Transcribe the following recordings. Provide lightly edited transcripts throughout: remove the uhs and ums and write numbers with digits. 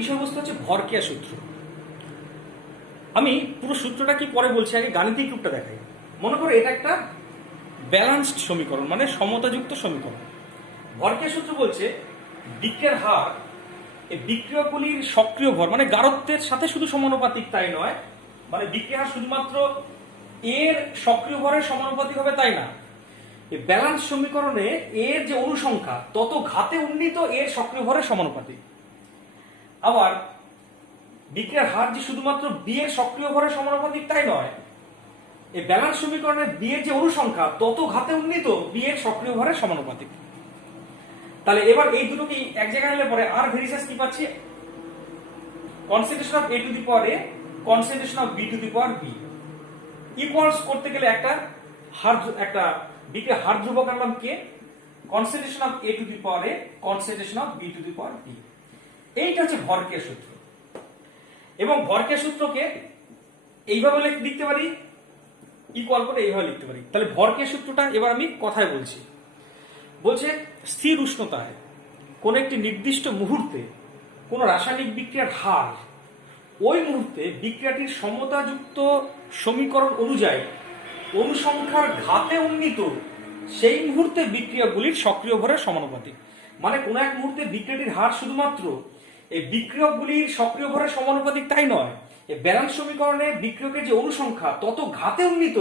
বিষয়বস্তু হচ্ছে ভরকেয়া সূত্র। আমি পুরো সূত্রটা কি পরে বলছি, আগে গাণিতিক রূপটা দেখাই। মনে করো এটা একটা ব্যালান্সড সমীকরণ, মানে সমতাযুক্ত সমীকরণ। ভরকেয়া সূত্র বলছে বিক্রিয়ার হার এই বিক্রিয়কগুলির সক্রিয় ভর মানে গারত্বের সাথে শুধু সমানুপাতিক তাই নয়, মানে বিক্রিয়ার হার শুধুমাত্র এর সক্রিয় ভরের সমানুপাতিক হবে তাই না, এই ব্যালান্স সমীকরণে এর যে অনুসংখ্যা তত ঘাতে উন্নীত এর সক্রিয় ভরের সমানুপাতিক। আবার বিক্রিয়ার হার যে শুধুমাত্র বি এর সক্রিয় ভরের সমানুপাতিক তাই নয়, এই ব্যালান্স সমীকরণে বি এর যে অনুসংখ্যা তত ঘাতে উন্নীত বি এর সক্রিয় ভরের সমানুপাতিক। তাহলে এবার এই দুটোকে এক জায়গায় আনলে পরে আর ভেরিসেস কি পাচ্ছি, concentration of A to the power A concentration of B to the power B equals করতে গেলে একটা বিক্রিয়ার হার ধ্রুবক আনলাম কে, concentration of A to the power A concentration of B to the power B. এইটা হচ্ছে ভরকেয়া সূত্র। এবং ভরকেয়া সূত্রকে এইভাবে লিখতে পারি, ইকুয়াল করে এইভাবে লিখতে পারি। তাহলে ভরকেয়া সূত্রটা এবার আমি কথায় বলছি। বলছে স্থির উষ্ণতায় কোন একটি নির্দিষ্ট মুহূর্তে কোন রাসায়নিক বিক্রিয়ার হার ওই মুহূর্তে বিক্রিয়াটির সমতাযুক্ত সমীকরণ অনুযায়ী অনুসংখ্যার ঘাতে উন্নীত সেই মুহূর্তে বিক্রিয়াগুলির সক্রিয় ভরের সমানুপাতিক। মানে কোন এক মুহূর্তে বিক্রিয়াটির হার শুধুমাত্র এই বিক্রিয়কগুলির সক্রিয় ভরের সমানুপাতিক তাই নয়, এই ব্যালান্স সমীকরণে বিক্রিয়কের যে অনুসংখ্যা তত ঘাতে উন্নীত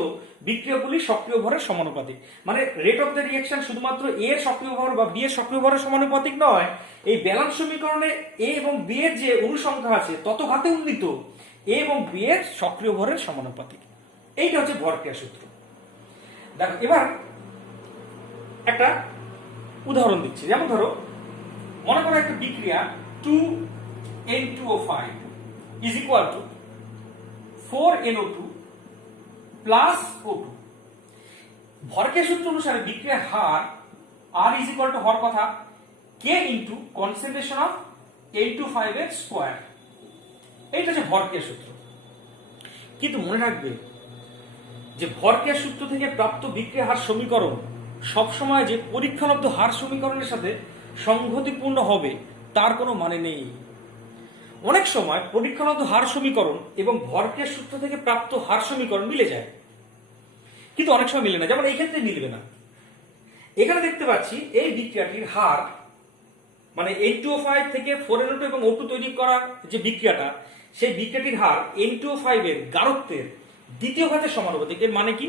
বিক্রিয়কগুলির সক্রিয় ভরের সমানুপাতিক। মানে রেট অফ দ্য রিঅ্যাকশন শুধুমাত্র এ এর সক্রিয় ভর বা বি এর সক্রিয় ভরের সমানুপাতিক নয়, এই ব্যালান্স সমীকরণে এ এবং বি এর যে অনুসংখ্যা আছে তত ঘাতে উন্নীত এ এবং বি এর সক্রিয় ভরের সমানুপাতিক। এইটা হচ্ছে ভরকেয়া সূত্র। দেখো এবার একটা উদাহরণ দিচ্ছি। যেমন ধরো মনে করো একটা বিক্রিয়া 2N2O5 is equal to 4NO2 plus O2। ভরকেয়া সূত্র অনুসারে বিক্রিয়ার হার R is equal to হওয়ার কথা K into concentration of N25 এর স্কয়ার। এইটা হচ্ছে ভরকেয়া সূত্র। কিন্তু মনে রাখবে যে ভরকেয়া সূত্র থেকে প্রাপ্ত বিক্রিয়া হার সমীকরণ সবসময় যে পরীক্ষালব্ধ হার সমীকরণের সাথে সংগতিপূর্ণ হবে তার কোনো মানে নেই। অনেক সময় পরীক্ষালব্ধ হার সমীকরণ এবং ভরকেয়া সূত্র থেকে প্রাপ্ত হার সমীকরণ মিলে যায়, কিন্তু অনেক সময় মিলে না। যেমন এই ক্ষেত্রে মিলবে না। এখানে দেখতে পাচ্ছি এই বিক্রিয়াটির হার মানে N2O5 থেকে 4NO2 এবং O2 তৈরি করার যে বিক্রিয়াটা, সেই বিক্রিয়াটির হার N2O5 এর গারত্বের দ্বিতীয় ঘাতের সমানুপাতিক। এর মানে কি?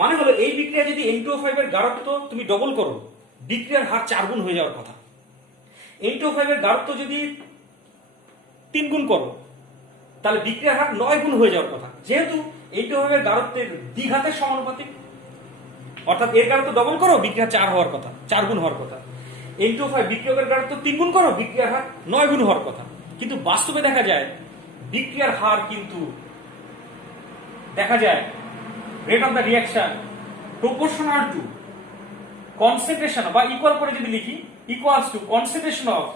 মানে হলো এই বিক্রিয়া যদি N2O5 এর গারত্ব তুমি ডবল করো, বিক্রিয়ার হার 4 গুণ হয়ে যাওয়ার কথা। N2O5 এর গারত্ব যদি 3 গুণ করো তাহলে বিক্রিয়ার হার 9 গুণ হয়ে যাওয়ার কথা। যেহেতু N2O5 এর গারত্বের দ্বিঘাতের সমানুপাতিক, অর্থাৎ এর গারত্ব ডবল করো, বিক্রিয়া 4 হওয়ার কথা, 4 গুণ হওয়ার কথা। N2O5 বিক্রিয়কের গারত্ব 3 গুণ করো, বিক্রিয়ার হার 9 গুণ হওয়ার কথা। কিন্তু বাস্তবে দেখা যায় বিক্রিয়ার হার কিন্তু দেখা যায় rate of the reaction proportional to concentration, বা ইকুয়াল করে যদি লিখি equals to concentration of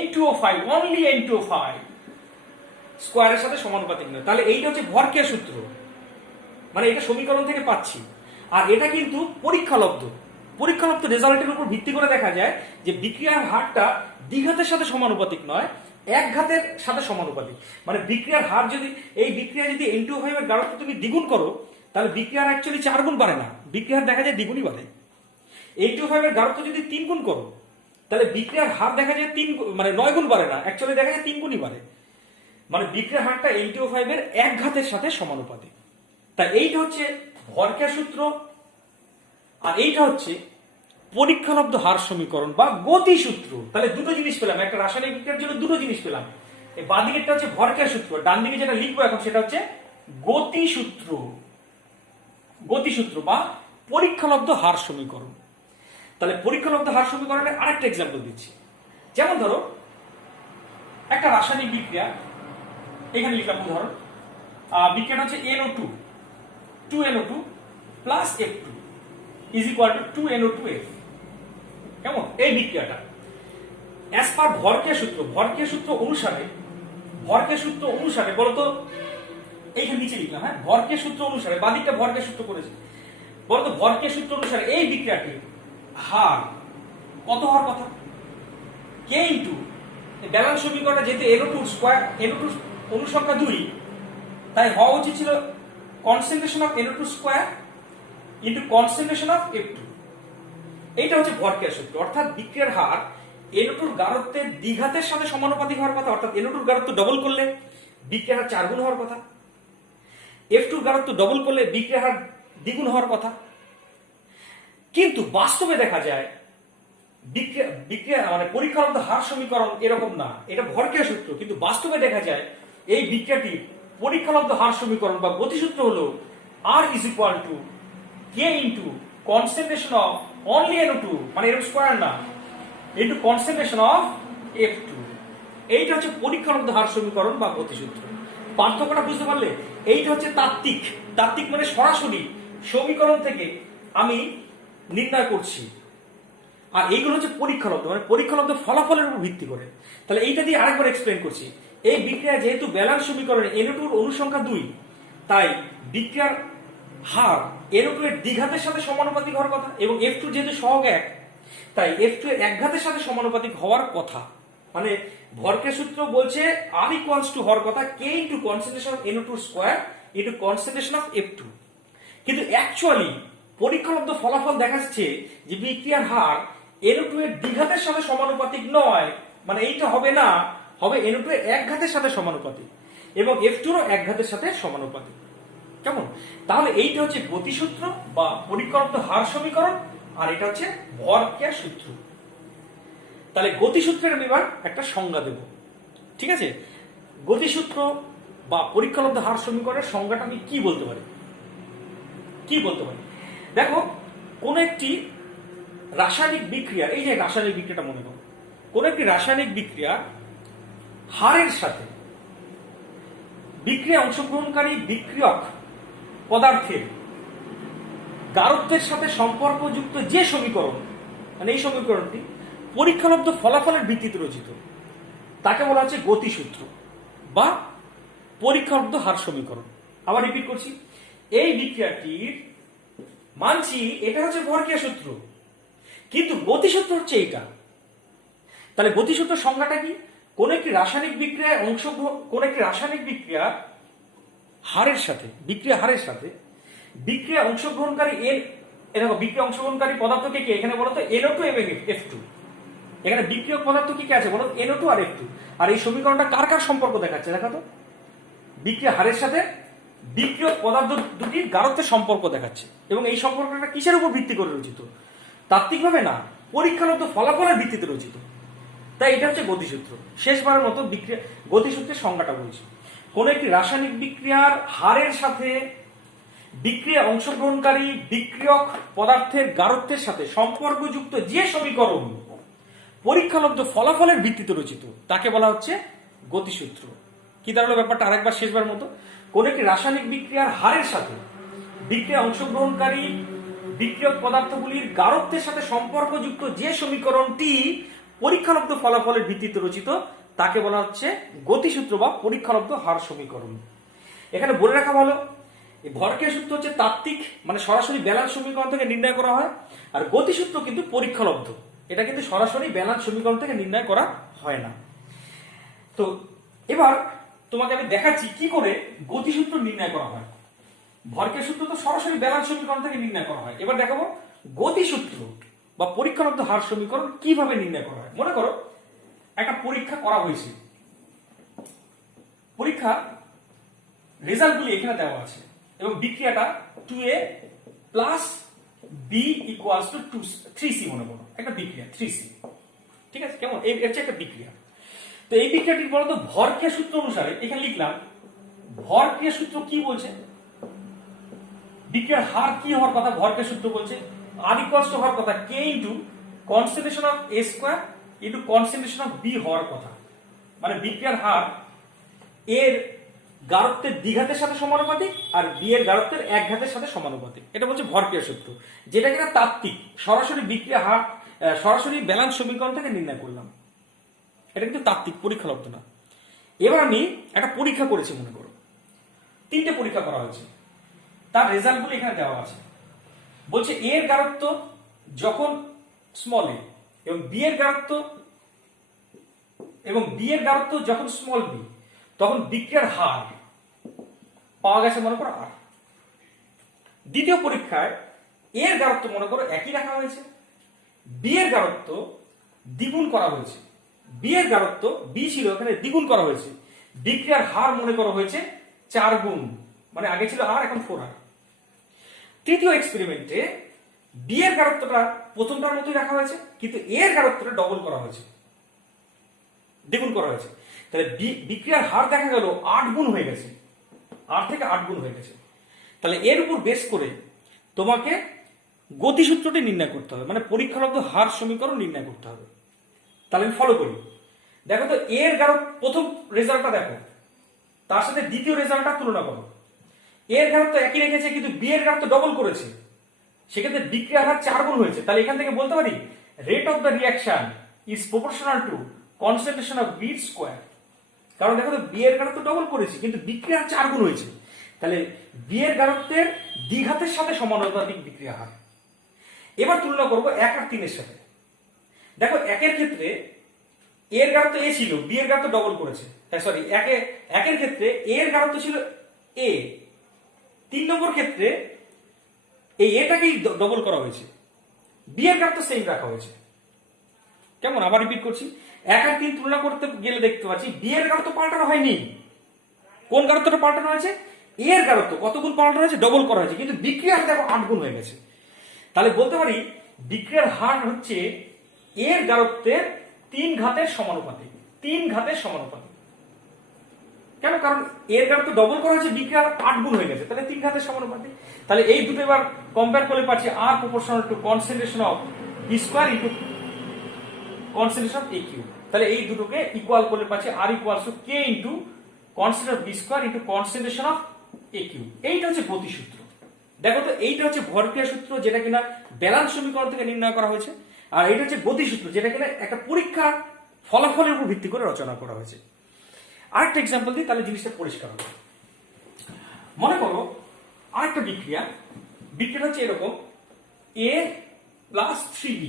N2O5 only N2O5 স্কয়ারের সাথে সমানুপাতিক নয়। তাহলে এইটা হচ্ছে ভরকেয়া সূত্র, মানে এটা সমীকরণ থেকে পাচ্ছি। আর এটা কিন্তু পরীক্ষালব্ধ রেজাল্টের উপর ভিত্তি করে দেখা যায় যে বিক্রিয়ার হারটা দ্বিঘাতের সাথে সমানুপাতিক নয়, এক ঘাতের সাথে সমানুপাতিক। মানে বিক্রিয়ার হার যদি এই বিক্রিয়া যদি N2O5 এর গারত্ব তুমি দ্বিগুণ করো তাহলে বিক্রিয়ার অ্যাকচুয়ালি 4 গুণ বাড়ে না, বিক্রিয়ার দেখা যায় দ্বিগুণই বাড়ে। N2O5 এর গারত্ব যদি 3 গুণ করো তাহলে বিক্রিয়ার হার দেখা যায় 9 গুণ বাড়ে না, অ্যাকচুয়ালি দেখা যায় 3 গুণই বাড়ে। মানে বিক্রিয়ার হারটা N2O5 এর এক ঘাতের সাথে সমানুপাতিক। তাই এইটা হচ্ছে ভরকেয়া সূত্র, আর এইটা হচ্ছে পরীক্ষালব্ধ হার সমীকরণ বা গতি সূত্র। তাহলে দুটো জিনিস পেলাম, একটা রাসায়নিক বিক্রিয়ার জন্য দুটো জিনিস পেলাম। এই বাঁ দিকেরটা হচ্ছে ভরকেয়া সূত্র, ডান দিকে যেটা লিখবো এখন সেটা হচ্ছে গতি সূত্র বা পরীক্ষালব্ধ হার সমীকরণ। তাহলে পরীক্ষালব্ধ হার সমীকরণের আরেকটা এক্সাম্পল দিচ্ছি। যেমন ধরো একটা রাসায়নিক বিক্রিয়া, এখানে লিখলাম উদাহরণ, বিক্রিয়াটা হচ্ছে NO2 2NO2 plus F2 is equal two 2NO2F। কেমন এই বিক্রিয়াটা অ্যাজ পার ভরকেয়া সূত্র অনুসারে বলতো এইখানে নিচে লিখলাম, হ্যাঁ ভরকেয়া সূত্র অনুসারে, বাদিকটা ভরকেয়া সূত্র করেছে, বলতো ভরকেয়া সূত্র অনুসারে এই বিক্রিয়াটির হার কত হওয়ার কথা? K ইন্টু ব্যালেন্স সমীকরণটা যেহেতু NO2 স্কয়ার, NO2 অনুসংখ্যা 2, তাই হওয়া উচিত ছিল concentration of NO2 square into concentration of F2। এইটা হচ্ছে ভরক্রিয়া সূত্র, অর্থাৎ বিক্রিয়ার হার NO2 এর গাঢ়ত্বের দ্বিঘাতের সাথে সমানুপাতিক হওয়ার কথা, অর্থাৎ NO2 এর গাঢ়ত্ব ডবল করলে বিক্রিয়ার হার 4 গুণ হওয়ার কথা, F2 এর গাঢ়ত্ব ডবল করলে বিক্রিয়ার হার দ্বিগুণ হওয়ার কথা। কিন্তু বাস্তবে দেখা যায় বিক্রিয়া মানে পরীক্ষালব্ধ হার সমীকরণ এরকম না, এটা ভরক্রিয়া সূত্র, কিন্তু বাস্তবে দেখা যায় এই বিক্রিয়াটির পরীক্ষালব্ধ হার সমীকরণ বা গতিসূত্র হলো R is equal to K into concentration of only NO2 মানে এর স্কয়ার না, into concentration of F2। এইটা হচ্ছে পরীক্ষালব্ধ হার সমীকরণ বা গতিসূত্র। পার্থক্যটা বুঝতে পারলে? এইটা হচ্ছে তাত্ত্বিক, তাত্ত্বিক মানে সরাসরি সমীকরণ থেকে আমি নির্ণয় করছি, আর এইগুলো হচ্ছে পরীক্ষালব্ধ মানে পরীক্ষালব্ধ ফলাফলের উপর ভিত্তি করে। তাহলে এইটা দিয়ে আরেকবার এক্সপ্লেন করছি। এই বিক্রিয়া যেহেতু ব্যালেন্স সমীকরণে NO2 এর অনুসংখ্যা 2, তাই বিক্রিয়ার হার NO2 এর দ্বিঘাতের সাথে সমানুপাতিক হওয়ার কথা, এবং F2 যেহেতু সহগ 1, তাই F2 এর একঘাতের সাথে সমানুপাতিক হওয়ার কথা। মানে ভরক্রিয়া সূত্র বলছে R equals to হওয়ার কথা K into concentration of NO2 square into concentration of F2। কিন্তু অ্যাকচুয়ালি পরীক্ষালব্ধ ফলাফল দেখাচ্ছে যে বিক্রিয়ার হার NO2 এর দ্বিঘাতের সাথে সমানুপাতিক নয়, মানে এইটা হবে না, হবে NO2 এর একঘাতের সাথে সমানুপাতিক এবং F2 এরও একঘাতের সাথে সমানুপাতিক। কেমন? তাহলে এইটা হচ্ছে গতিসূত্র বা পরীক্ষালব্ধ হার সমীকরণ, আর এটা হচ্ছে ভরক্রিয়া সূত্র। তাহলে গতিসূত্রের আমি এবার একটা সংজ্ঞা দেব, ঠিক আছে? গতিসূত্র বা পরীক্ষালব্ধ হার সমীকরণের সংজ্ঞাটা আমি কি বলতে পারি? দেখো, কোন একটি রাসায়নিক বিক্রিয়া, এই যে রাসায়নিক বিক্রিয়াটা মনে করো, কোন একটি রাসায়নিক বিক্রিয়া হারের সাথে বিক্রিয়া অংশগ্রহণকারী বিক্রিয়ক পদার্থের গাঢ়ত্বের সাথে সম্পর্কযুক্ত যে সমীকরণ, মানে এই সমীকরণটি পরীক্ষালব্ধ ফলাফলের ভিত্তিতে রচিত, তাকে বলা হচ্ছে গতিসূত্র বা পরীক্ষালব্ধ হার সমীকরণ। আবার রিপিট করছি, এই বিক্রিয়াটির মানছি এটা হচ্ছে ভরক্রিয়া সূত্র, কিন্তু গতিসূত্র হচ্ছে এইটা। তাহলে গতিসূত্র সংজ্ঞাটা কি? কোন একটি রাসায়নিক বিক্রিয়ায় কোন একটি রাসায়নিক বিক্রিয়া হারের সাথে, বিক্রিয়া হারের সাথে বিক্রিয়া অংশগ্রহণকারী দেখো বিক্রিয়া অংশগ্রহণকারী পদার্থকে কি এখানে বলতো NO2 এবং F2। এখানে বিক্রিয়ক পদার্থ কি কি আছে বলো? NO2 আর F2। আর এই সমীকরণটা কার কার সম্পর্ক দেখাচ্ছে দেখা তো? বিক্রিয়া হারের সাথে বিক্রিয়ক পদার্থ দুটির গাঢ়ত্বের সম্পর্ক দেখাচ্ছে, এবং এই সম্পর্কটা কিসের উপর ভিত্তি করে রচিত? তাত্ত্বিকভাবে না, পরীক্ষালব্ধ ফলাফলের ভিত্তিতে রচিত। তাই এটা হচ্ছে গতিসূত্র। শেষবারের মতো বিক্রিয়া গতিসূত্রের সংজ্ঞাটা বলছি। কোন একটি রাসায়নিক বিক্রিয়ার হারের সাথে বিক্রিয়া অংশগ্রহণকারী বিক্রিয়ক পদার্থের গাঢ়ত্বের সাথে সম্পর্কযুক্ত যে সমীকরণ পরীক্ষালব্ধ ফলাফলের ভিত্তিতে রচিত, তাকে বলা হচ্ছে গতিসূত্র। কি দাঁড়ালো ব্যাপারটা? আরেকবার শেষবার মতো, কোন একটি রাসায়নিক বিক্রিয়ার হারের সাথে বিক্রিয়া অংশগ্রহণকারী বিক্রিয়ক পদার্থগুলির গাঢ়ত্বের সাথে সম্পর্কযুক্ত যে সমীকরণটি পরীক্ষালব্ধ ফলাফলের ভিত্তিতে রচিত, তাকে বলা হচ্ছে গতিসূত্র বা পরীক্ষালব্ধ হার সমীকরণ। এখানে বলে রাখা ভালো, এই ভরক্রিয়া সূত্র হচ্ছে তাত্ত্বিক মানে সরাসরি ব্যালেন্স সমীকরণ থেকে নির্ণয় করা হয়, আর গতিসূত্র কিন্তু পরীক্ষালব্ধ, এটা কিন্তু সরাসরি ব্যালেন্স সমীকরণ থেকে নির্ণয় করা হয় না। তো এবার তোমাকে আমি দেখাচ্ছি কি করে গতিসূত্র নির্ণয় করা হয়। ভরক্রিয়া সূত্র তো সরাসরি ব্যালেন্স সমীকরণ থেকে নির্ণয় করা হয়, এবার দেখাবো গতিসূত্র বা পরীক্ষালব্ধ হার সমীকরণ কিভাবে নির্ণয় করা হয়। মনে করো একটা পরীক্ষা করা হয়েছে, পরীক্ষা রেজাল্টগুলি এখানে দেওয়া আছে, এবং বিক্রিয়াটা 2A plus B equals to 3C মনে করো, একটা বিক্রিয়া 3C, ঠিক আছে? কেমন? এই হচ্ছে একটা বিক্রিয়া। তো এই বিক্রিয়াটি বলতো ভরক্রিয়া সূত্র অনুসারে এখানে লিখলাম, ভরক্রিয়া সূত্র কি বলছে? বিক্রিয়ার হার কি হওয়ার কথা? ভরক্রিয়া সূত্র বলছে R ইকুয়ালস টু হওয়ার কথা K into concentration of A square into concentration of B হওয়ার কথা। মানে বিক্রিয়ার হার এর গাঢ়ত্বের দ্বিঘাতের সাথে সমানুপাতিক আর B এর গাঢ়ত্বের একঘাতের সাথে সমানুপাতিক। এটা বলছে ভরক্রিয়া সূত্র, যেটা কিনা তাত্ত্বিক, সরাসরি বিক্রিয়া হার সরাসরি ব্যালেন্স সমীকরণ থেকে নির্ণয় করলাম। এটা কিন্তু তাত্ত্বিক, পরীক্ষালব্ধ না। এবার আমি একটা পরীক্ষা করেছি মনে করো, 3টে পরীক্ষা করা হয়েছে, তার রেজাল্টগুলো এখানে দেওয়া আছে। বলছে A এর গাঢ়ত্ব যখন স্মল a এবং B এর গাঢ়ত্ব এবং বি এর গাঢ়ত্ব যখন স্মল বি, তখন বিক্রিয়ার হার পাওয়া গেছে মনে করো আর। দ্বিতীয় পরীক্ষায় এর গাঢ়ত্ব মনে করো একই রাখা হয়েছে, বি এর গাঢ়ত্ব দ্বিগুণ করা হয়েছে। বি এর গাঢ়ত্ব বি ছিল, এখানে দ্বিগুণ করা হয়েছে। বিক্রিয়ার হার মনে করা হয়েছে 4 গুণ, মানে আগে ছিল আর, এখন 4R। তৃতীয় এক্সপেরিমেন্টে বি এর গাঢ়ত্বটা প্রথমটার মতোই রাখা হয়েছে, কিন্তু এর গাঢ়ত্বটা ডবল করা হয়েছে, দ্বিগুণ করা হয়েছে। তাহলে বিক্রিয়ার হার দেখা গেল 8 গুণ হয়ে গেছে, 8 থেকে 8 গুণ হয়ে গেছে। তাহলে এর উপর বেস করে তোমাকে গতিসূত্রটি নির্ণয় করতে হবে, মানে পরীক্ষালব্ধ হার সমীকরণ নির্ণয় করতে হবে। তাহলে আমি ফলো করি। দেখো তো এর গাঢ়ত্ব, প্রথম রেজাল্টটা দেখো, তার সাথে দ্বিতীয় রেজাল্টটা তুলনা করো। এর গাঢ়ত্ব একই রেখেছে, কিন্তু বি এর গাঢ়ত্ব ডবল করেছে, সেক্ষেত্রে বিক্রিয়ার হার 4 গুণ হয়েছে। তাহলে এখান থেকে বলতে পারি rate of the reaction is proportional to concentration of B square. কারণ দেখো তো বি এর গাঢ়ত্ব ডবল করেছে, কিন্তু বিক্রিয়ার 4 গুণ হয়েছে। তাহলে বি এর গাঢ়ত্বের দ্বিঘাতের সাথে সমানুপাতিক বিক্রিয়া হার। এবার তুলনা করব 1 আর 3 এর সাথে। দেখো একের ক্ষেত্রে এর গাঢ়ত্ব এ ছিল, বি এর গাঢ়ত্ব ডবল করেছে, সরি একের ক্ষেত্রে এ এর গাঢ়ত্ব ছিল এ, 3 নম্বর ক্ষেত্রে এই এটাকেই ডবল করা হয়েছে, বি এর গাঢ়ত্ব সেম রাখা হয়েছে। কেমন? আবার রিপিট করছি, 1 আর 3 তুলনা করতে গেলে দেখতে পাচ্ছি বি এর গাঢ়ত্ব পাল্টানো হয়নি। কোন গাঢ়ত্বটা পাল্টানো হয়েছে? এ এর গাঢ়ত্ব কত গুণ পাল্টানো হয়েছে? ডবল করা হয়েছে, কিন্তু বিক্রিয়ার দেখো 8 গুণ হয়ে গেছে। তাহলে বলতে পারি বিক্রিয়ার হার হচ্ছে এর গাঢ়ত্বের 3 ঘাতের সমানুপাতিক, 3 ঘাতের সমানুপাতিক। কেন? কারণ এর গাঢ়ত্ব ডবল করা হয়েছে, বিক্রিয়ার 8 গুণ হয়ে গেছে, তাহলে 3 ঘাতের সমানুপাতিক। তাহলে এই দুটো এবার কম্পেয়ার করলে পাচ্ছি r proportional to concentration of B square into concentration of A cube. তাহলে এই দুটোকে ইকুয়াল করলে পাচ্ছি r equals to k into concentration of B square into concentration of A cube. এইটা হচ্ছে গতিসূত্র। দেখো তো এইটা হচ্ছে ভরক্রিয়া সূত্র, যেটা কিনা ব্যালান্স সমীকরণ থেকে নির্ণয় করা হয়েছে, আর এটা হচ্ছে গতিসূত্র, যেটা কিনা একটা পরীক্ষার ফলাফলের উপর ভিত্তি করে রচনা করা হয়েছে। আরেকটা এক্সাম্পল দিই, তাহলে জিনিসটা পরিষ্কার হবে। মনে করো আরেকটা বিক্রিয়া হচ্ছে এরকম, a প্লাস 3b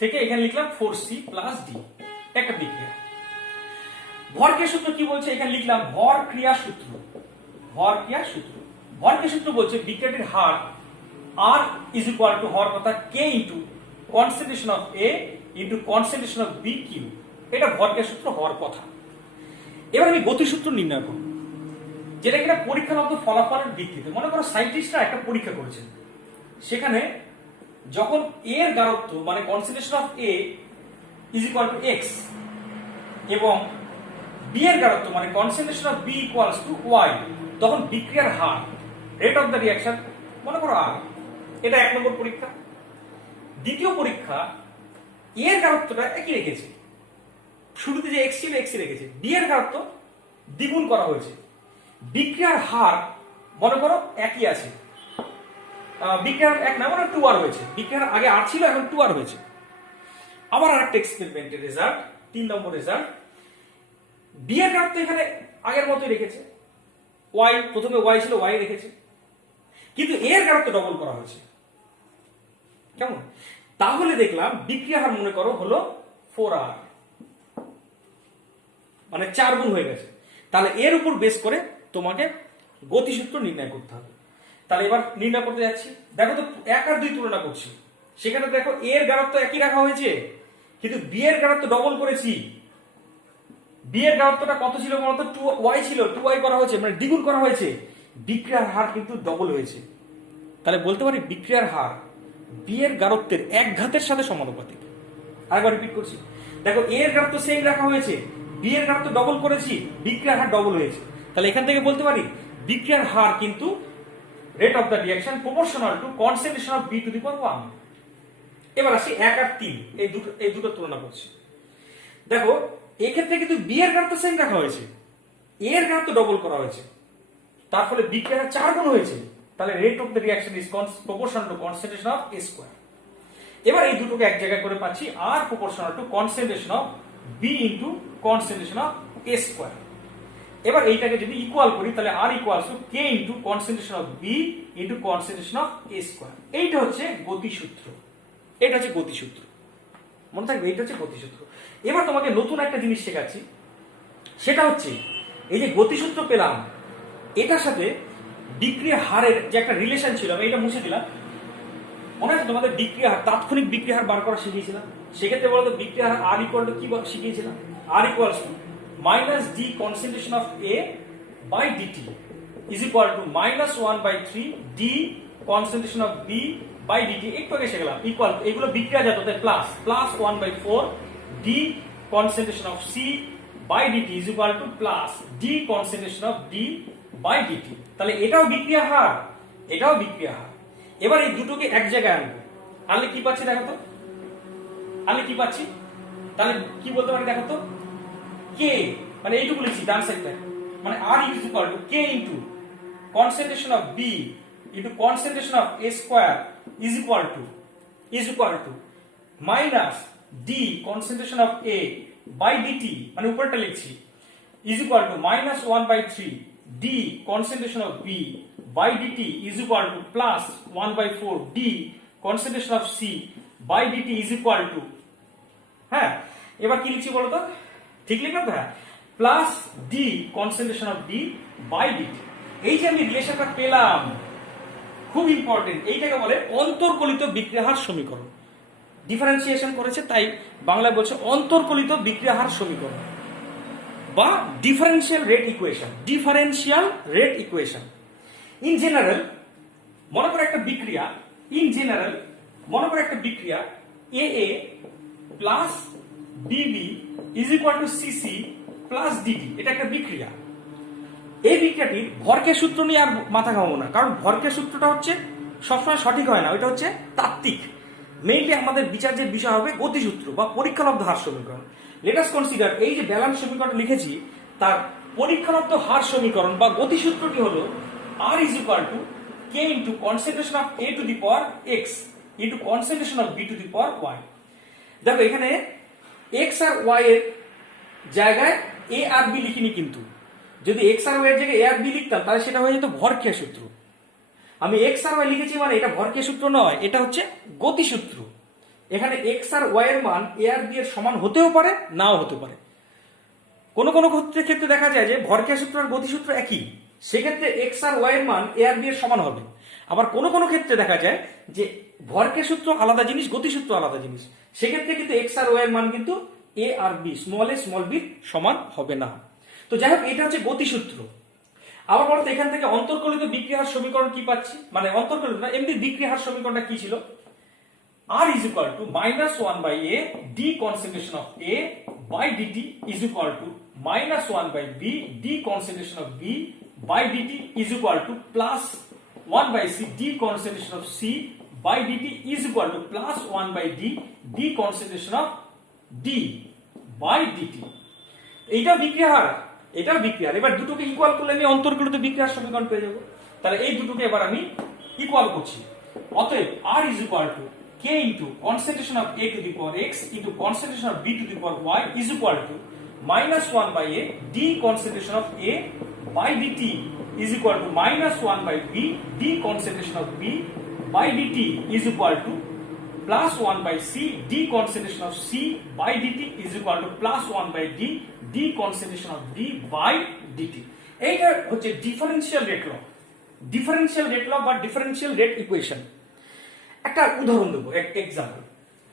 থেকে এখানে লিখলাম 4c প্লাস d, একটা বিক্রিয়া। ভরক্রিয়া সূত্র কি বলছে? এখানে লিখলাম ভরক্রিয়া সূত্র। ভরক্রিয়া সূত্র বলছে বিক্রিয়াটির হার R ইজ ইকুয়াল টু হর কথা K into concentration of A into concentration of B কিউ। এটা ভরক্রিয়া সূত্র হওয়ার কথা। এবার আমি গতিসূত্র নির্ণয় করব, যেটা কিনা পরীক্ষালব্ধ ফলাফলের ভিত্তিতে। মনে করো সায়েন্টিস্টরা একটা পরীক্ষা করেছেন, সেখানে যখন A এর গাঢ়ত্ব মানে concentration of A is equal two x এবং B এর গাঢ়ত্ব মানে concentration of B equals to y, তখন বিক্রিয়ার হার রেট অফ দ্য রিঅ্যাকশন মনে করো আর। এটা 1 নম্বর পরীক্ষা। দ্বিতীয় পরীক্ষা A এর গাঢ়ত্বটা একই রেখেছে, শুরুতে যে x ছিল x রেখেছে, B এর গাঢ়ত্ব দ্বিগুণ করা হয়েছে, বিক্রিয়ার হার মনে করো একই আছে, বিক্রিয়ার 1 না মানে 2R হয়েছে, বিক্রিয়ার আগে R ছিল এখন 2R হয়েছে। আবার আরেকটা এক্সপেরিমেন্টের রেজাল্ট, 3 নম্বর রেজাল্ট, বি এর গাঢ়ত্ব এখানে আগের মতই রেখেছে, y প্রথমে y ছিল y রেখেছে, কিন্তু a এর গাঢ়ত্ব ডবল করা হয়েছে। কেমন? তাহলে দেখলাম বিক্রিয়া হার মনে করো হলো 4R, মানে 4 গুণ হয়ে গেছে। তাহলে এর উপর বেস করে তোমাকে গতিসূত্র নির্ণয় করতে হবে। তাহলে এবার নির্ণয় করতে যাচ্ছি। দেখো তো 1 আর 2 তুলনা করছি, সেখানে দেখো a এর গাঢ়ত্ব একই রাখা হয়েছে, কিন্তু b এর গাঢ়ত্ব ডবল করেছি। b এর গাঢ়ত্বটা কত ছিল বলতো? 2y ছিল, 2y করা হয়েছে, মানে দ্বিগুণ করা হয়েছে, বিক্রিয়ার হার কিন্তু ডবল হয়েছে। তাহলে বলতে পারি বিক্রিয়ার হার b এর গাঢ়ত্বের 1 ঘাতের সাথে সমানুপাতিক। আরেকবার রিপিট করছি, দেখো a এর গাঢ়ত্ব সেম রাখা হয়েছে, b এর গাঢ়ত্ব ডবল করেছি, বিক্রিয়ার হার ডবল হয়েছে। তাহলে এখান থেকে বলতে পারি বিক্রিয়ার হার কিন্তু rate of the reaction proportional to concentration of b to the power 1। এবার আসি 1 আর 3, এই দুটো তুলনা করছি। দেখো এই ক্ষেত্রে কিন্তু b এর গাঢ়ত্ব সেম রাখা হয়েছে, a এর গাঢ়ত্ব ডবল করা হয়েছে, তার ফলে বিক্রিয়ার 4 গুণ হয়েছে। তাহলে rate of the reaction is proportional to concentration of a square. এবার এই দুটোকে এক জায়গায় করে পাচ্ছি r proportional to concentration of b into concentration of a square. এবার এইটাকে যদি ইকুয়াল করি, তাহলে r equals to k into concentration of b into concentration of a square. এইটা হচ্ছে গতিসূত্র। এটা হচ্ছে গতিসূত্র। মনে থাকবে এটা হচ্ছে গতিসূত্র। এবার তোমাকে নতুন একটা জিনিস শেখাচ্ছি, সেটা হচ্ছে এই যে গতিসূত্র পেলাম এটার সাথে বিক্রিয়া হারের যে একটা রিলেশন ছিল, আমি এটা মুছে দিলাম। মনে আছে তোমাদের বিক্রিয়া হার, তাৎক্ষণিক বিক্রিয়া হার বার করা শিখিয়েছিলাম। সেক্ষেত্রে বলতো বিক্রিয়া হার আর ইকুয়াল টু কি শিখিয়েছিলাম, r equals to minus d concentration of A by dt is equal to minus 1/3 d concentration of B by dt. একটু আগে শিখলাম ইকুয়াল, এগুলো বিক্রিয়া জাত, তাই plus 1/4 d concentration of C by dt is equal to plus d concentration of D by dt. তাহলে এটাও বিক্রিয়া হার, এটাও বিক্রিয়া হার। এবার এই দুটোকে এক জায়গায় আনবো, আনলে কি পাচ্ছি দেখো তো, আনলে কি পাচ্ছি, তাহলে কি বলতে পারি দেখো তো, কে মানে এইটুকু লিখছি ডান সাইডটা, মানে r is equal to k into concentration of B into concentration of A square is equal to minus d concentration of A by dt, মানে উপরটা লিখছি, is equal to minus 1/3 d concentration of B by dt is equal to plus 1/4 d concentration of C by dt is equal to, হ্যাঁ এবার কি লিখছি বলো তো, ঠিক লিখলাম তো, হ্যাঁ plus d concentration of D by dt। এই যে আমি রিলেশনটা পেলাম খুব ইম্পর্টেন্ট, এইটাকে বলে অন্তর্কলিত বিক্রিয়া হার সমীকরণ। ডিফারেন্সিয়েশন করেছে তাই বাংলায় বলছে অন্তর্কলিত বিক্রিয়া হার সমীকরণ বা differential rate equation, differential rate equation. In general মনে করে একটা বিক্রিয়া, ইন জেনারেল মনে করে একটা বিক্রিয়া a A plus b B is equal to c C plus d D, এটা একটা বিক্রিয়া। এই বিক্রিয়াটির ভরকের সূত্র নিয়ে আর মাথা ঘামাবো না, কারণ ভরকের সূত্রটা হচ্ছে সবসময় সঠিক হয় না, ওইটা হচ্ছে তাত্ত্বিক। মেইনলি আমাদের বিচার্যের বিষয় হবে গতিসূত্র বা পরীক্ষালব্ধ হার সমীকরণ। লেট আস কনসিডার এই যে ব্যালান্স সমীকরণ লিখেছি তার পরীক্ষালব্ধ হার সমীকরণ বা গতিসূত্রটি হলো R is equal to K into concentration of A to the power X into concentration of B to the power Y। দেখো এখানে X আর Y এর জায়গায় A আর B লিখিনি, কিন্তু যদি X আর Y এর জায়গায় A আর B লিখতাম তাহলে সেটা হয়ে যেত ভরক্রিয়া সূত্র। আমি X আর Y লিখেছি মানে এটা ভরক্রিয়া সূত্র নয়, এটা হচ্ছে গতিসূত্র। এখানে X আর Y এর মান A আর B এর সমান হতেও পারে, নাও হতে পারে। কোন কোন ক্ষেত্রে দেখা যায় যে ভরক্রিয়া সূত্র আর গতিসূত্র একই, সেক্ষেত্রে এক্স আর ওয়াই এর মান এ আর বি এর সমান হবে। আবার কোন কোন ক্ষেত্রে দেখা যায় যে ভরকের সূত্র আলাদা জিনিস, গতিসূত্র আলাদা জিনিস, সেক্ষেত্রে কিন্তু এক্স আর ওয়াই এর মান কিন্তু এ আর B, small a small B সমান হবে না। তো যাই হোক এটা হচ্ছে গতিসূত্র। আবার বলতো এখান থেকে অন্তর্কলিত বিক্রিয়ার সমীকরণ কি পাচ্ছি, মানে অন্তর্কলিত না এমনি বিক্রিয়ার সমীকরণটা কি ছিল, R is equal to minus 1/A d concentration of A by dt is equal to minus 1/B d concentration of B by dt is equal to plus 1/C d concentration of C by dt is equal to plus 1/D d concentration of D by dt। এইটা বিক্রিয়া হার, এটা বিক্রিয়া। এবার দুটোকে equal করলে আমি অন্তর্কলিত বিক্রিয়ার সমীকরণ পেয়ে যাব। তাহলে এই দুটোকে এবার আমি ইকুয়াল করছি। অতএব R is equal to K into concentration of A to the power X into concentration of B to the power Y is equal to minus 1/A d concentration of A by dt is equal to minus 1/B d concentration of B by dt is equal to plus 1/C d concentration of C by dt is equal to plus 1/D d concentration of D by dt। এইটা হচ্ছে differential rate ল, differential rate ল বা differential rate equation. একটা উদাহরণ দেবো,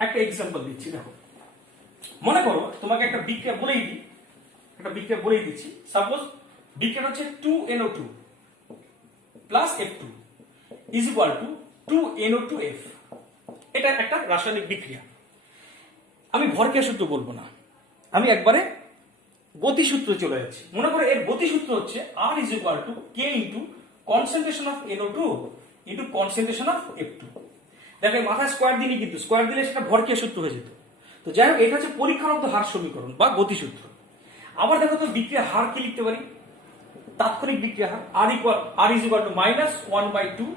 একটা example দিচ্ছি। দেখো মনে করো তোমাকে একটা বিক্রিয়া বলেই দিচ্ছি। সাপোজ বিক্রিয়া হচ্ছে 2NO2 plus F2 is equal two 2NO2F। এটা একটা রাসায়নিক বিক্রিয়া। আমি ভরক্রিয়া সূত্র বলবো না, আমি একবারে গতিসূত্র চলে যাচ্ছি। মনে করো এর গতিসূত্র হচ্ছে R is equal two K into concentration of NO2 into concentration of F2। দেখো মাথায় স্কোয়ার দিলে, কিন্তু স্কোয়ার দিলে সেটা ভরক্রিয়া সূত্র হয়ে যেত। তো যাই হোক এটা হচ্ছে পরীক্ষালব্ধ হার সমীকরণ বা গতিসূত্র। আবার দেখো তো বিক্রিয়া হার কি লিখতে পারি, তাৎক্ষণিক বিক্রিয়া হার R is equal to minus 1/2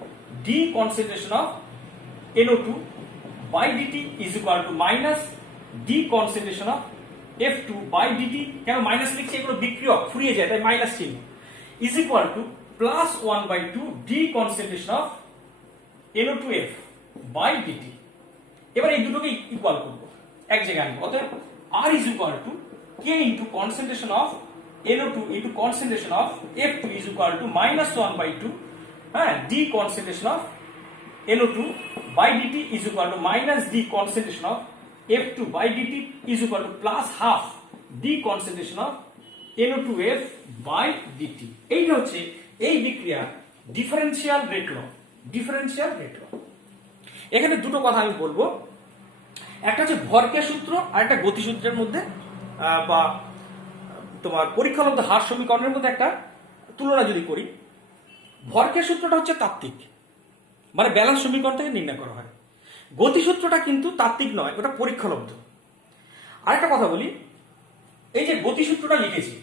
d concentration of NO2 by dt is equal to minus d concentration of F2 by dt। কেন মাইনাস লিখছি, এগুলো বিক্রিয়ক ফুরিয়ে যায় তাই মাইনাস চিহ্ন, is equal to plus 1/2 d concentration of NO2F by dt। এবার এই দুটোকে ইকুয়াল করব। এক জায়গায় আনবো। অতএব R is equal to K into concentration of NO2 into concentration of F2 is equal to -1/2 D concentration of NO2 by dt is equal to minus D concentration of F2 by dt is equal to plus half D concentration of NO2F by dt। এইটা হচ্ছে এই বিক্রিয়া differential rate ল। Differential rate ল। এখানে দুটো কথা আমি বলবো, একটা হচ্ছে ভরকে সূত্র আর একটা গতিসূত্রের মধ্যে বা তোমার পরীক্ষালব্ধ হার সমীকরণের মধ্যে একটা তুলনা যদি করি। ভরকে সূত্রটা হচ্ছে তাত্ত্বিক, মানে ব্যালেন্স সমীকরণ থেকে নির্ণয় করা হয়। গতিসূত্রটা কিন্তু তাত্ত্বিক নয়, ওটা পরীক্ষালব্ধ। আরেকটা কথা বলি, এই যে গতিসূত্রটা লিখেছি,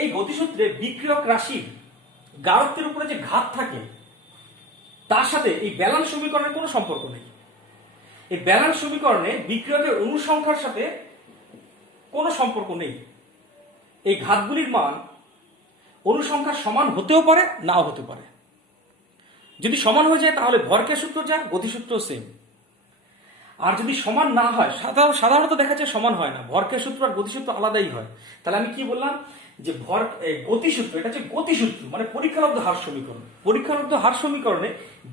এই গতিসূত্রে বিক্রিয়ক রাশির গারত্বের উপরে যে ঘাত থাকে তার সাথে এই ব্যালেন্স সমীকরণের কোনো সম্পর্ক নেই। এই ব্যালেন্স সমীকরণে বিক্রিয়কের অনুসংখ্যার সাথে কোনো সম্পর্ক নেই। এই ঘাতগুলির মান অনুসংখ্যার সমান হতেও পারে, নাও হতে পারে। যদি সমান হয়ে যায় তাহলে ভরকে সূত্র যা, গতিসূত্র সেম। আর যদি সমান না হয়, সাধারণত দেখা যায় সমান হয় না, ভরকে সূত্র আর গতিসূত্র আলাদাই হয়। তাহলে আমি কি বললাম যে গতিসূত্র, এটা হচ্ছে গতিসূত্র মানে পরীক্ষালব্ধ হার সমীকরণ। পরীক্ষালব্ধ হার সমীকরণে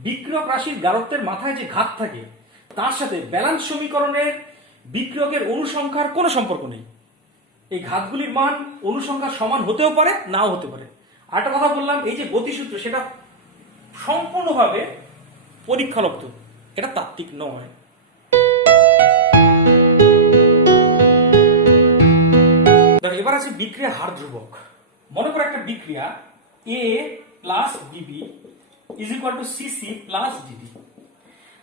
বিক্রিয়ক রাশির গারত্বের মাথায় যে ঘাত থাকে তার সাথে ব্যালেন্স সমীকরণের বিক্রিয়কের অনুসংখ্যার কোনো সম্পর্ক নেই। এই ঘাতগুলির মান অনুসংখ্যার সমান হতেও পারে, নাও হতে পারে। আরেকটা কথা বললাম, এই যে গতিসূত্র সেটা সম্পূর্ণভাবে পরীক্ষালব্ধ, এটা তাত্ত্বিক নয়। এবার আছে বিক্রিয়া হার ধ্রুবক। মনে করো একটা বিক্রিয়া A plus BB is equal two CC plus DD।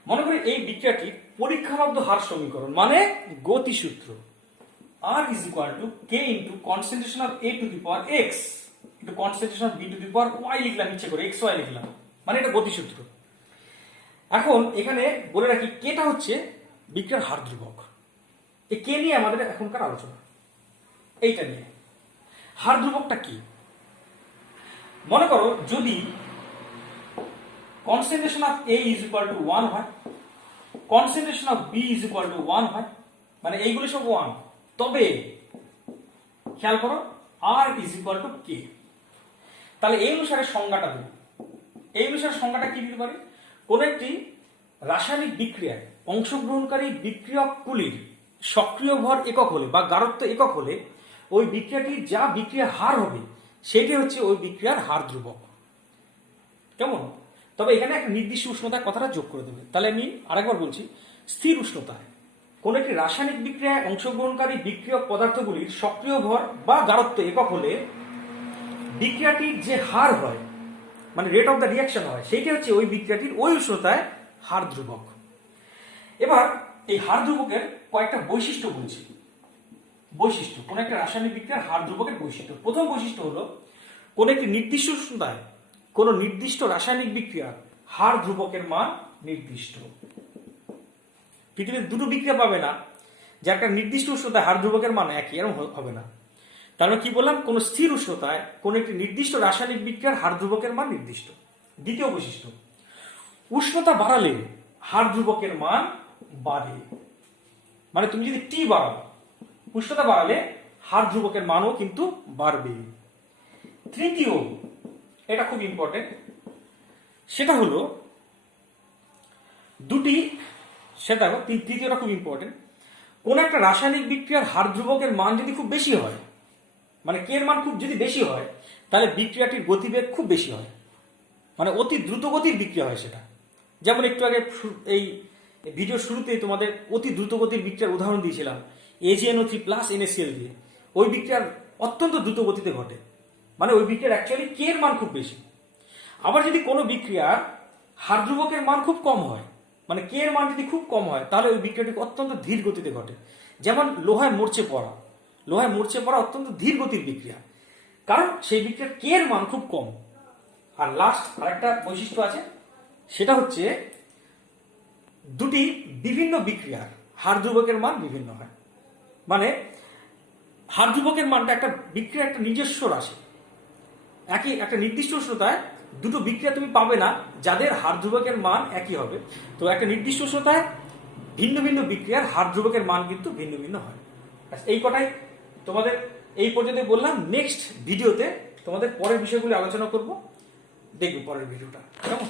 মনে করি এই বিক্রিয়াটির পরীক্ষালব্ধ হার সমীকরণ মানে গতিসূত্র R is equal to K into concentration of A to the power X into concentration of B to the power Y লিখলাম, ইচ্ছে করে XY লিখলাম, মানে এটা গতিসূত্র। এখন এখানে বলে রাখি কেটা হচ্ছে বিক্রিয়ার হার ধ্রুবক। এই কে নিয়ে আমাদের এখনকার আলোচনা, এইটা নিয়ে। হার ধ্রুবকটা কি? মনে করো যদি concentration of A is equal to 1 হয়, concentration of B is equal to 1 হয়, মানে এইগুলো সব 1, তবে খেয়াল করো R is equal to K। তাহলে এই অনুসারে সংজ্ঞাটা দেব। এই অনুসারে সংজ্ঞাটা কি দিতে পারি? কোন একটি রাসায়নিক বিক্রিয়ায় অংশগ্রহণকারী বিক্রিয়কগুলির সক্রিয় ভর একক হলে বা গারত্ব একক হলে ওই বিক্রিয়াটির যা বিক্রিয়া হার হবে সেটি হচ্ছে ওই বিক্রিয়ার হার ধ্রুবক। কেমন? তবে এখানে একটা নির্দিষ্ট উষ্ণতার কথাটা যোগ করে দেবে। তাহলে আমি আরেকবার বলছি, স্থির উষ্ণতায় কোন একটি রাসায়নিক বিক্রিয়ায় অংশগ্রহণকারী বিক্রিয়ক পদার্থগুলির সক্রিয় ভর বা গারত্ব একক হলে বিক্রিয়াটির যে হার হয় মানে রেট অফ দ্য রিয়াকশন হয় সেটি হচ্ছে ওই বিক্রিয়াটির ওই উষ্ণতায় হার ধ্রুবক। এবার এই হার ধ্রুবকের কয়েকটা বৈশিষ্ট্য বলছি। বৈশিষ্ট্য, কোন একটা রাসায়নিক বিক্রিয়ার হার ধ্রুবকের বৈশিষ্ট্য। প্রথম বৈশিষ্ট্য হলো কোন একটি নির্দিষ্ট উষ্ণতায় কোন নির্দিষ্ট রাসায়নিক বিক্রিয়ার হার ধ্রুবকের মান নির্দিষ্ট। পৃথিবীতে দুটো বিক্রিয়া পাবে না যে একটা নির্দিষ্ট উষ্ণতায় হার ধ্রুবকের মান একই, এরকম হবে না। তাহলে কি বললাম? কোন স্থির উষ্ণতায় কোন একটি নির্দিষ্ট রাসায়নিক বিক্রিয়ার হার ধ্রুবকের মান নির্দিষ্ট। দ্বিতীয় বৈশিষ্ট্য, উষ্ণতা বাড়ালে হার ধ্রুবকের মান বাড়ে, মানে তুমি যদি টি বাড়াও, উষ্ণতা বাড়ালে হার ধ্রুবকের মানও কিন্তু বাড়বে। তৃতীয়, এটা খুব ইম্পর্টেন্ট, সেটা হলো তৃতীয়টা খুব ইম্পর্টেন্ট, কোন একটা রাসায়নিক বিক্রিয়ার হার ধ্রুবকের মান যদি খুব বেশি হয়, মানে কে এর মান খুব যদি বেশি হয়, তাহলে বিক্রিয়াটির গতিবেগ খুব বেশি হয়, মানে অতি দ্রুত গতির বিক্রিয়া হয় সেটা। যেমন একটু আগে এই ভিডিওর শুরুতে তোমাদের অতি দ্রুত গতির বিক্রিয়ার উদাহরণ দিয়েছিলাম AgNO3 প্লাস NaCl দিয়ে। ওই বিক্রিয়ার অত্যন্ত দ্রুত গতিতে ঘটে, মানে ওই বিক্রিয়ার অ্যাকচুয়ালি কে এর মান খুব বেশি। আবার যদি কোনো বিক্রিয়ার হার ধ্রুবকের মান খুব কম হয়, মানে কে এর মান যদি খুব কম হয়, তাহলে ওই বিক্রিয়াটি অত্যন্ত ধীর গতিতে ঘটে। যেমন লোহায় মরচে পড়া অত্যন্ত ধীর গতির বিক্রিয়া, কারণ সেই বিক্রিয়ার কে এর মান খুব কম। আর লাস্ট আরেকটা বৈশিষ্ট্য আছে, সেটা হচ্ছে দুটি বিভিন্ন বিক্রিয়ার হার ধ্রুবকের মান বিভিন্ন হয়। মানে হার ধ্রুবকের মানটা একটা বিক্রিয়ার একটা নিজস্ব রাশি। একই একটা নির্দিষ্ট উষ্ণতায় দুটো বিক্রিয়া তুমি পাবে না যাদের হার ধ্রুবকের মান একই হবে। তো একটা নির্দিষ্ট উষ্ণতায় ভিন্ন ভিন্ন বিক্রিয়ার হার ধ্রুবকের মান কিন্তু ভিন্ন ভিন্ন হয়। এই কটাই তোমাদের এই পর্যন্ত বললাম। নেক্সট ভিডিওতে তোমাদের পরের বিষয়গুলি আলোচনা করব, দেখবে পরের ভিডিওটা কেমন।